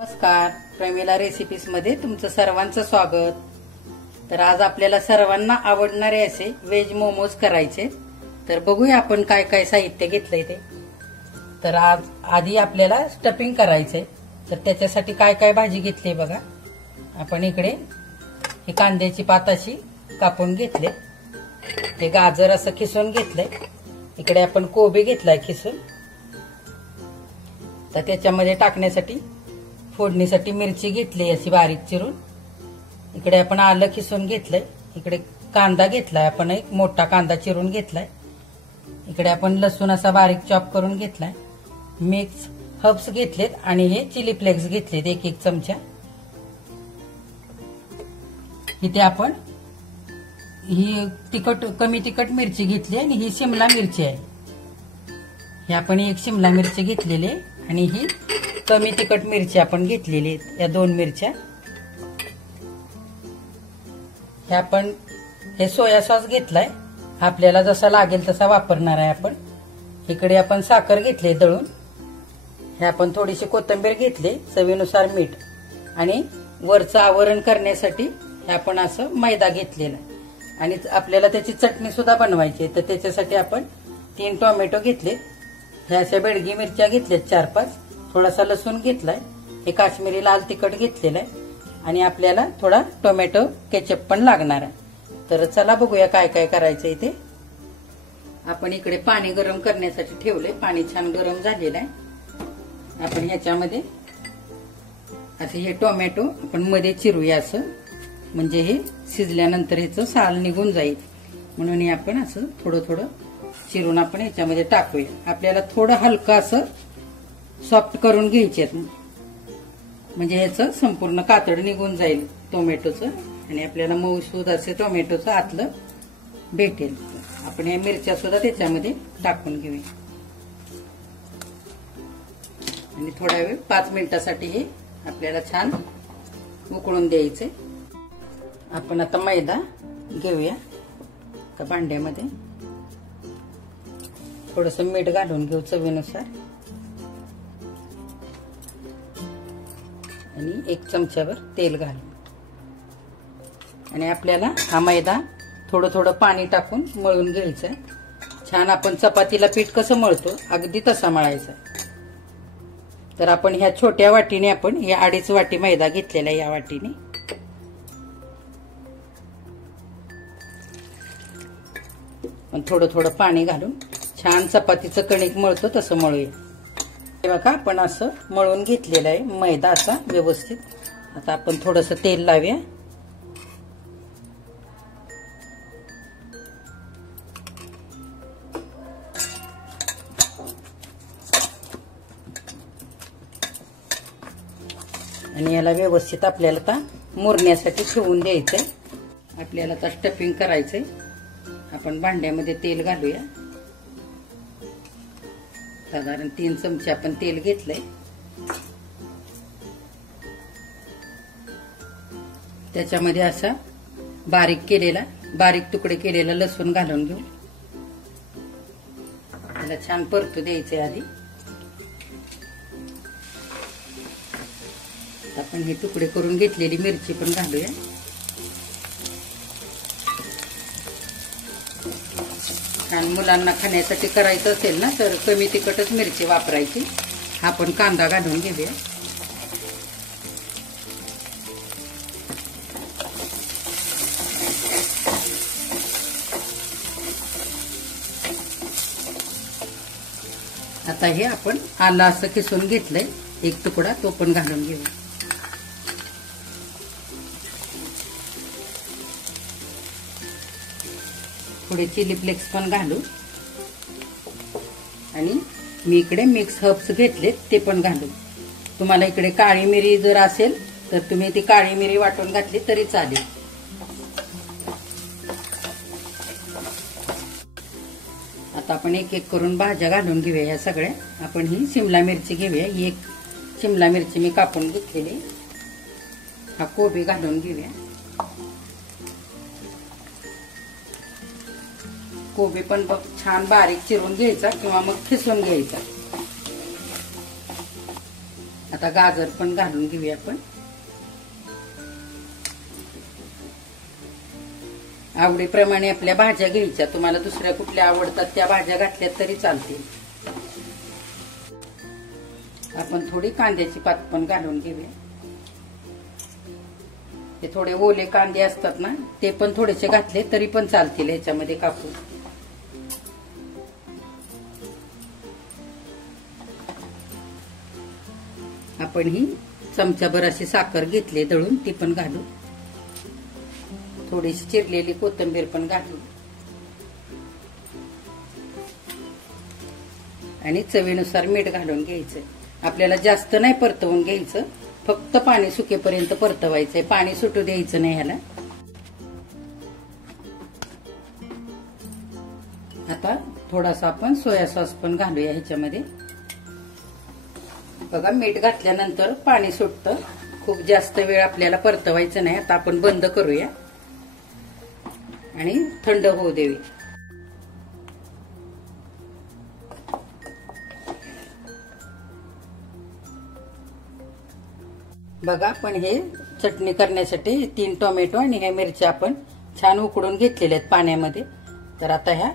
नमस्कार, प्रमिला रेसिपीज मध्ये तुमचं सर्वांचं स्वागत। तर आज आपल्याला सर्वांना आवडणारे असे व्हेज मोमोज करायचे। तर बघूया आपण काय काय साहित्य घेतलंय ते। तर आज आधी आपल्याला स्टफिंग करायचंय। तर त्याच्यासाठी काय काय भाजी घेतली बघा। आपण इकडे ही कांद्याची पात अशी कापून घेतले, हे गाजर असं खिसून घेतलंय, इकडे आपण कोबी घेतलाय खिसून। तर त्याच्यामध्ये टाकण्यासाठी फोडणीसाठी मिरची घेतली अशी बारीक चिरून, इकडे आपण आलं खिसून घेतलंय, इकडे कांदा घेतलाय आपण एक मोठा कांदा चिरून घेतलाय, इकडे आपण लसूण असा बारीक चॉप करून घेतलाय, मिक्स हर्ब्स घेतलेत आणि हे चिली फ्लेक्स घेतलेत एक एक चमचा। इथे आपण ही कमी तिखट मिरची घेतली आणि ही शिमला मिरची आहे। ही आपण एक शिमला मिरची घेतलेली आणि ही कमी तिखट मिरची आपण घेतलेली, या दोन मिरच्या। हे आपण हे सोया सॉस घेतलाय, आपल्याला जसा लागेल तसा वापरणार आहे आपण। इकडे आपण साखर घेतली दळून, हे आपण थोडीशी कोथिंबीर घेतली, चवीनुसार मीठ आणि वरचं आवरण करण्यासाठी हे आपण असं मैदा घेतलेला आहे। आणि आपल्याला त्याची चटणी सुद्धा बनवायची, तर त्याच्यासाठी आपण 3 टोमॅटो घेतले, हे अशा बेडगी मिरच्या घेतल्यात 4-5, थोडासा लसूण घेतलाय, हे काश्मीरी लाल तिखट घेतलेलं आहे आणि आपल्याला थोडा टोमॅटो केचप पण लागणार आहे। तर चला बघूया काय काय करायचं इथे। आपण इकडे पाणी गरम करण्यासाठी ठेवले, पाणी छान गरम झालेलं आहे। आपण ह्याच्यामध्ये असे हे टोमॅटो आपण मध्ये चिरूया असं, म्हणजे हे शिजल्यानंतर ह्याचं साल निघून जाईल, म्हणून हे आपण असं थोडं थोडं चिरून आपण ह्याच्यामध्ये टाकूया। आपल्याला थोडं हलकं असं सॉफ्ट करून घ्यायचे, म्हणजे ह्याचं संपूर्ण कातड निघून जाईल टोमॅटोचं आणि आपल्याला मऊसूद असे टोमॅटोचं आतलं भेटेल। आपण या मिरच्या सुद्धा त्याच्यामध्ये टाकून घेऊया आणि थोडा वेळ 5 मिनिटासाठी हे आपल्याला छान उकळून द्यायचे। आपण आता मैदा घेऊया का भांड्यामध्ये, थोडंसं मीठ घालून घेऊ चवीनुसार आणि 1 चमचाभर तेल घालू आणि आपल्याला हा मैदा थोडं थोडं पाणी टाकून मळून घ्यायचा आहे। छान आपण चपातीला पीठ कसं मळतो अगदी तसा मळायचा। तर आपण ह्या छोट्या वाटीने आपण हे 2.5 वाटी मैदा घेतलेला, या वाटीने पण थोडं थोडं पाणी घालून छान चपातीचं कणिक मळतो तसं मळूया। हे बघा आपण असं मळून घेतलेलं आहे मैदा असा व्यवस्थित। आता आपण थोडंसं तेल लावूया आणि याला व्यवस्थित आपल्याला आता मुरण्यासाठी ठेवून द्यायचंय। आपल्याला आता स्टफिंग करायचंय। आपण भांड्यामध्ये तेल घालूया, साधारण 3 चमचे आपण तेल घेतलंय। त्याच्यामध्ये असा बारीक तुकडे केलेला लसूण घालून घेऊ, त्याला छान परतू द्यायचे। आधी आपण हे तुकडे करून घेतलेली मिरची पण घालूया। आणि मुलांना खाण्यासाठी करायचं असेल ना तर कमी तिखटच मिरची वापरायची। आपण कांदा घालून घेऊया, आता हे आपण आलं असं किसून घेतलंय 1 तुकडा, तो पण घालून घेऊया। थोडे चिली फ्लेक्स पण घालू आणि मी इकडे मिक्स हर्ब्स घेतलेत ते पण घालू। तुम्हाला इकडे काळी मिरी जर असेल तर तुम्ही ती काळी मिरी वाटून घातली तरी चालेल। आता आपण एक एक करून भाज्या घालून घेऊया या सगळ्या। आपण ही शिमला मिरची घेऊया, ही 1 शिमला मिरची मी कापून घेतलेली, हा कोबी घालून घेऊया। कोबी पण छान बारीक चिरून घ्यायचा किंवा मग खिसून घ्यायचा। आता गाजर पण घालून घेऊया आपण. आवडीप्रमाणे आपल्या भाज्या घ्यायच्या. तुम्हाला दुसऱ्या कुठल्या आवडतात त्या भाज्या घातल्या तरी चालतील. आपण थोडी कांद्याची पात पण घालून घेऊया. हे थोडे ओले कांदे असतात ना, ते पण थोडेसे घातले तरी पण चालतील ह्याच्यामध्ये कापून. आपण ही चमचाभर अशी साखर घेतली दळून, ती पण घालू. थोडीशी चिरलेली कोथिंबीर पण घालू आणि चवीनुसार मीठ घालून घ्यायचं. आपल्याला जास्त नाही परतवून घ्यायचं, फक्त पाणी सुकेपर्यंत परतवायचंय. पाणी सुटू द्यायचं नाही ह्याला. आता थोडासा आपण सोया सॉस पण घालूया ह्याच्यामध्ये. बघा, मीठ घातल्यानंतर पाणी सुटतं. खूप जास्त वेळ आपल्याला परतवायचं नाही. आता आपण बंद करूया आणि थंड होऊ देऊया. बघा, पण हे चटणी करण्यासाठी 3 टोमॅटो आणि ह्या मिरच्या आपण छान उकडून घेतलेल्या आहेत पाण्यामध्ये. तर आता ह्या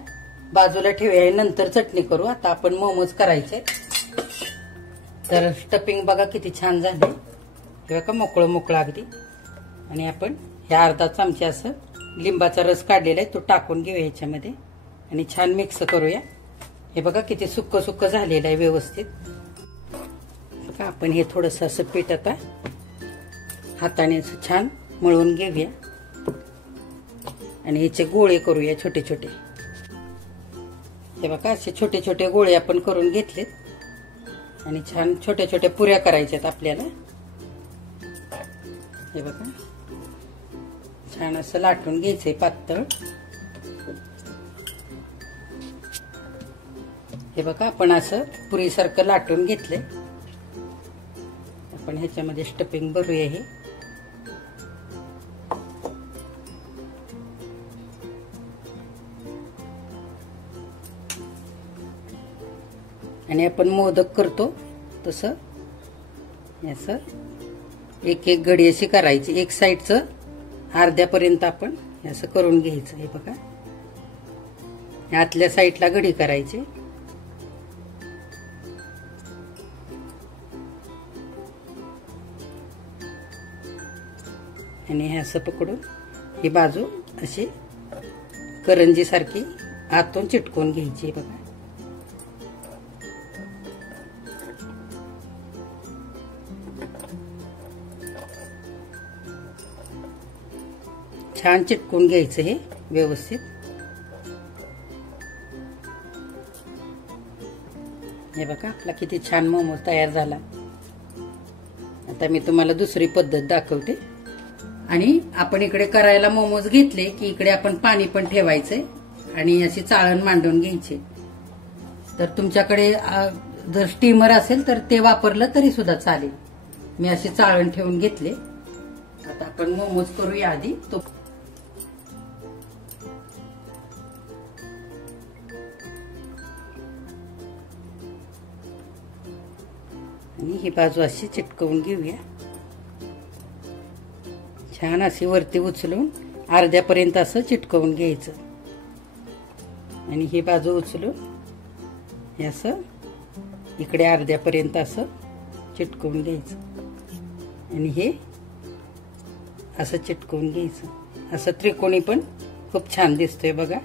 बाजूला ठेवूया, नंतर चटणी करू. आता आपण मोमोज करायचे. तर स्टफिंग बघा किती छान झाले, हे बघा मोकळं मोकळं अगदी. आणि आपण ह्या अर्धा चमचा असं लिंबाचा रस काढलेला आहे तो टाकून घेऊया ह्याच्यामध्ये आणि छान मिक्स करूया. हे बघा किती सुक्क सुक्क झालेलं आहे व्यवस्थित. बघा, आपण हे थोडस असं पीठ आता हाताने छान मळून घेऊया आणि ह्याचे गोळे करूया छोटे छोटे. हे बघा, असे छोटे छोटे गोळे आपण करून घेतलेत आणि छान छोट्या छोट्या पुऱ्या करायच्यात आपल्याला. हे बघा, छान असं लाटून घ्यायचंय पातळ. हे बघा, आपण असं पुरीसारखं लाटून घेतलंय. आपण ह्याच्यामध्ये स्टफिंग भरूया. हे आणि आपण मोदक करतो तसं असं एक एक घडी अशी करायची. एक साईडचं अर्ध्यापर्यंत आपण असं करून घ्यायचं. हे बघा, आतल्या साईडला घडी करायची. आणि हे असं पकडून ही बाजू अशी करंजी सारखी आतून चिटकून घ्यायची. बघा, छान चिटकून घ्यायचं हे व्यवस्थित. हे बघा, आपला किती छान मोमोज तयार झाला. आता मी तुम्हाला दुसरी पद्धत दाखवते. आणि आपण इकडे करायला मोमोज घेतले की इकडे आपण पाणी पण ठेवायचंय आणि अशी चाळण मांडून घ्यायची. तर तुमच्याकडे जर स्टीमर असेल तर ते वापरलं तरी सुद्धा चालेल. मी अशी चाळण ठेवून घेतले. आता आपण मोमोज करूया आधी. तो आणि ही बाजू अशी चिटकवून घेऊया. छान अशी वरती उचलून अर्ध्यापर्यंत असं चिटकवून घ्यायचं आणि ही बाजू उचलून हे असं इकडे अर्ध्यापर्यंत असं चिटकवून घ्यायचं आणि हे असं चिटकवून घ्यायचं. असं त्रिकोणी पण खूप छान दिसतोय बघा.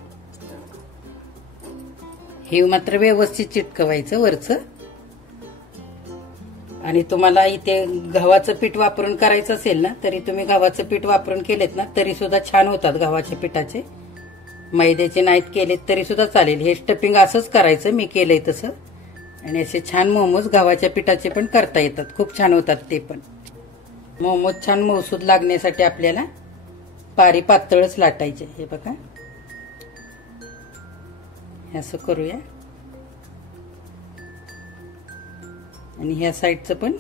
हे मात्र व्यवस्थित चिटकवायचं वरचं. आणि तुम्हाला इथे गव्हाचं पीठ वापरून करायचं असेल ना, तरी तुम्ही गव्हाचं पीठ वापरून केलेत ना तरी सुद्धा छान होतात गव्हाच्या पिठाचे. मैद्याचे नाहीत केलेत तरी सुद्धा चालेल. हे स्टफिंग असंच करायचं, मी केलंय तसं. आणि असे छान मोमोज गव्हाच्या पिठाचे पण करता येतात, खूप छान होतात ते पण. मोमोज छान मऊसूद लागण्यासाठी आपल्याला पारी पातळच लाटायचे. हे बघा, असं करूया. आणि ह्या साईडचं पण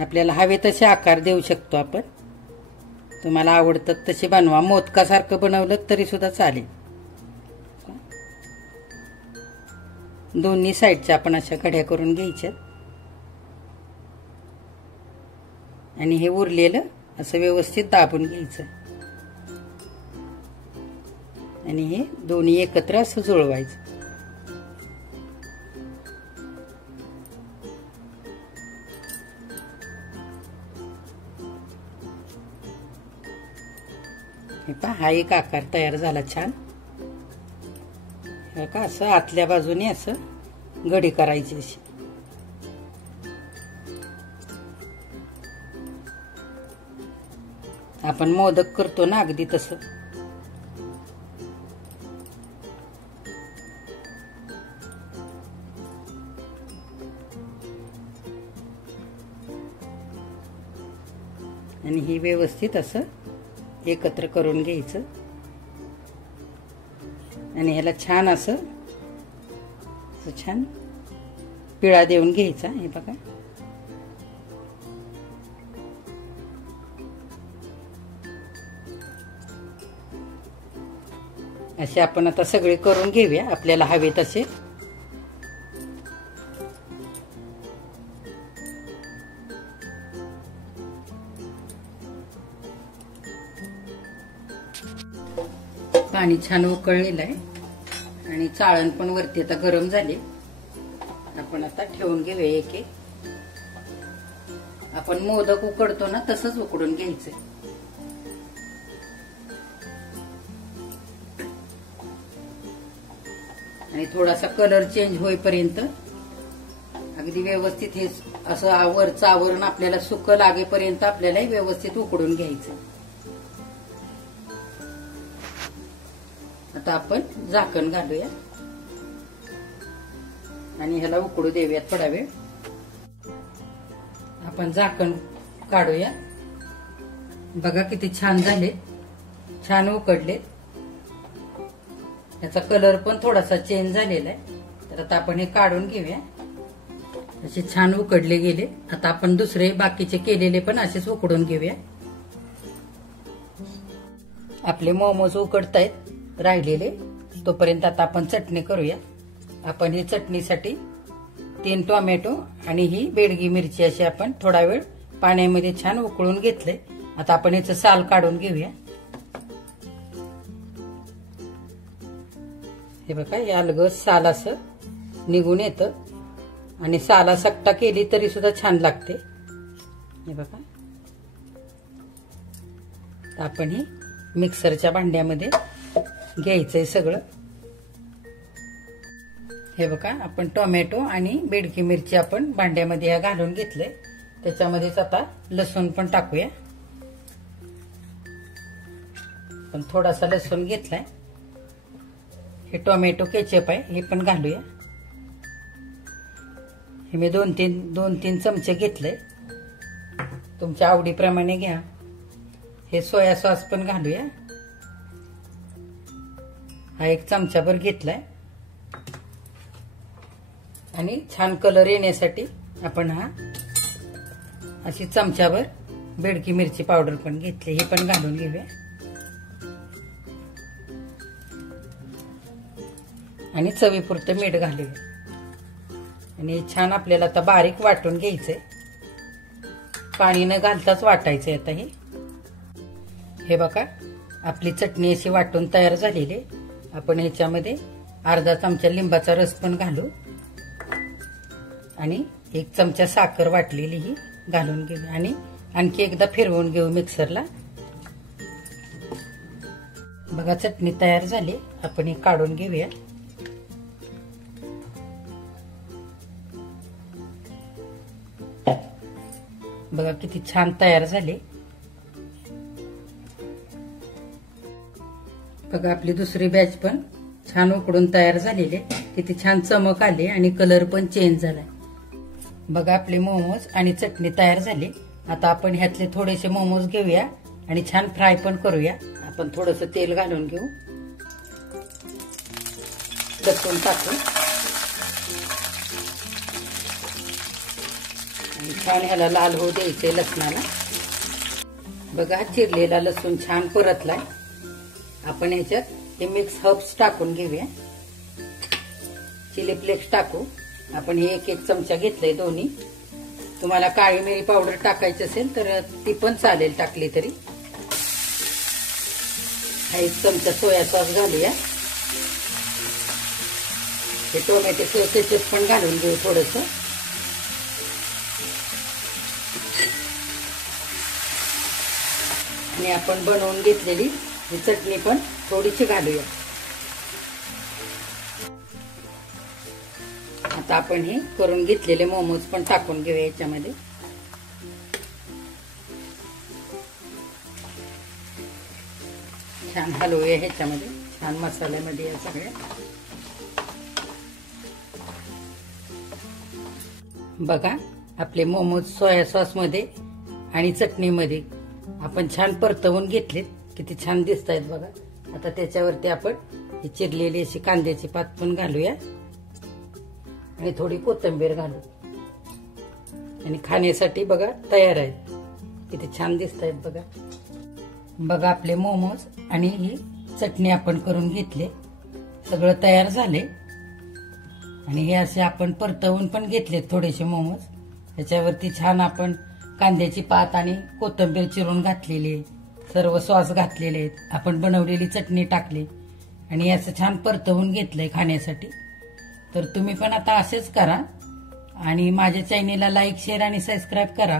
आपल्याला हवे तसे आकार देऊ शकतो आपण. तुम्हाला आवडतात तसे बनवा. मोदकासारखं बनवलं तरी सुद्धा चालेल. दोन्ही साईडच्या आपण अशा कड्या करून घ्यायच्या आणि हे उरलेलं असं व्यवस्थित दाबून घ्यायचं आणि हे दोन्ही एकत्र असं जुळवायचं. हे पहा, हा एक आकार तयार झाला छान. हे का असं आतल्या बाजूने असं घडी करायची अशी. आपण मोदक करतो ना अगदी तसं. आणि ही व्यवस्थित असं एकत्र करून घ्यायचं आणि ह्याला छान असं छान पिळा देऊन घ्यायचा. हे बघा, असे आपण आता सगळे करून घेऊया आपल्याला हवे तसे. पाणी छान उकळलेलं आहे आणि चाळण पण वरती आता गरम झाले. आपण आता ठेवून घेऊया एक एक. आपण मोदक उकडतो ना तसंच उकडून घ्यायचंय. आणि थोडासा कलर चेंज होईपर्यंत अगदी व्यवस्थित हे असं वरचं आवरण आपल्याला सुक लागेपर्यंत आपल्याला व्यवस्थित उकडून घ्यायचं. आता आपण झाकण घालूया आणि ह्याला उकडू देऊया थोडा वेळ. आपण झाकण काढूया. बघा किती छान झाले, छान उकडले. याचा कलर पण थोडासा चेंज झालेला आहे. तर आता आपण हे काढून घेऊया. असे छान उकडले गेले. आता आपण दुसरे बाकीचे केलेले पण असेच उकडून घेऊया. आपले मोमोज उकडतायत राहिलेले, तोपर्यंत आता आपण चटणी करूया. आपण ही चटणीसाठी 3 टोमॅटो आणि ही बेडगी मिरची अशी आपण थोडा वेळ पाण्यामध्ये छान उकळून घेतले. आता आपण याचं साल काढून घेऊया. हे बघा, हे अलगद साल असं निघून येतं आणि साला सकटा केली तरी सुद्धा छान लागते. हे बघा, आपण ही मिक्सरच्या भांड्यामध्ये घ्यायचंय सगळं. हे बघा, आपण टोमॅटो आणि बेडकी मिरची आपण भांड्यामध्ये या घालून घेतले. त्याच्यामध्येच आता लसूण पण टाकूया. पण थोडासा लसूण घेतलाय. हे टोमॅटो केचप आहे, हे पण घालूया. हे मी 2-3 चमचे घेतले, तुमच्या आवडीप्रमाणे घ्या. हे सोया सॉस पण घालूया. हा 1 चमचाभर घेतलाय आणि छान कलर येण्यासाठी आपण हा अशी चमचाभर बेडकी मिरची पावडर पण घेतली. हे पण घालून घेऊया आणि चवीपुरतं मीठ घालूया. आणि छान आपल्याला आता बारीक वाटून घ्यायचंय. पाणी न घालताच वाटायचंय. आता हे बघा, आपली चटणी अशी वाटून तयार झालेली. आपण ह्याच्यामध्ये अर्धा चमचा लिंबाचा रस पण घालू आणि 1 चमचा साखर वाटलेली ही घालून घेऊ आणि आणखी एकदा फिरवून घेऊ मिक्सरला. बघा, चटणी तयार झाली. आपण ही काढून घेऊया. बघा किती छान तयार झाले. बघा, आपली दुसरी बॅच पण छान उकडून तयार झालेले. किती छान चमक आली आणि कलर पण चेंज झालाय. बघा, आपले मोमोज आणि चटणी तयार झाली. आता आपण ह्यातले थोडेसे मोमोज घेऊया आणि छान फ्राय पण करूया. आपण थोडंसं तेल घालून घेऊ. लसूण टाकू आणि छान ह्याला लाल होऊ द्यायचे लसणाला. बघा, चिरलेला लसूण छान परतलाय. आपण ह्याच्यात हे मिक्स हर्ब्स टाकून घेऊया. चिली फ्लेक्स टाकू. आपण हे एक एक चमचा घेतलाय दोन्ही. तुम्हाला काळी मिरी पावडर टाकायची असेल तर ती पण चालेल, टाकली तरी. हा 1 चमचा सोया सॉस घालूया. हे टोमॅटो केचप पण घालून घेऊ थोडंसं. आणि आपण बनवून घेतलेली ही चटणी पण थोडीशी घालूया. आता आपण हे करून घेतलेले मोमोज पण टाकून घेऊया याच्यामध्ये. छान हलवूया ह्याच्यामध्ये, छान मसाल्यामध्ये या सगळ्या. बघा आपले मोमोज सोया सॉस मध्ये आणि चटणीमध्ये आपण छान परतवून घेतलेत. किती छान दिसत आहेत बघा. आता त्याच्यावरती आपण ही चिरलेली अशी कांद्याची पात पण घालूया आणि थोडी कोथिंबीर घालू. आणि खाण्यासाठी बघा तयार आहेत. किती छान दिसत आहेत बघा. बघा आपले मोमोज आणि ही चटणी आपण करून घेतले, सगळं तयार झाले. आणि हे असे आपण परतवून पण घेतलेत थोडेसे मोमोज. त्याच्यावरती छान आपण कांद्याची पात आणि कोथिंबीर चिरून घातलेली आहे. सर्व सॉस घातलेले आहेत. आपण बनवलेली चटणी टाकली आणि असं छान परतवून घेतलंय खाण्यासाठी. तर तुम्ही पण आता असेच करा आणि माझ्या चॅनेलला लाईक, शेअर आणि सबस्क्राईब करा.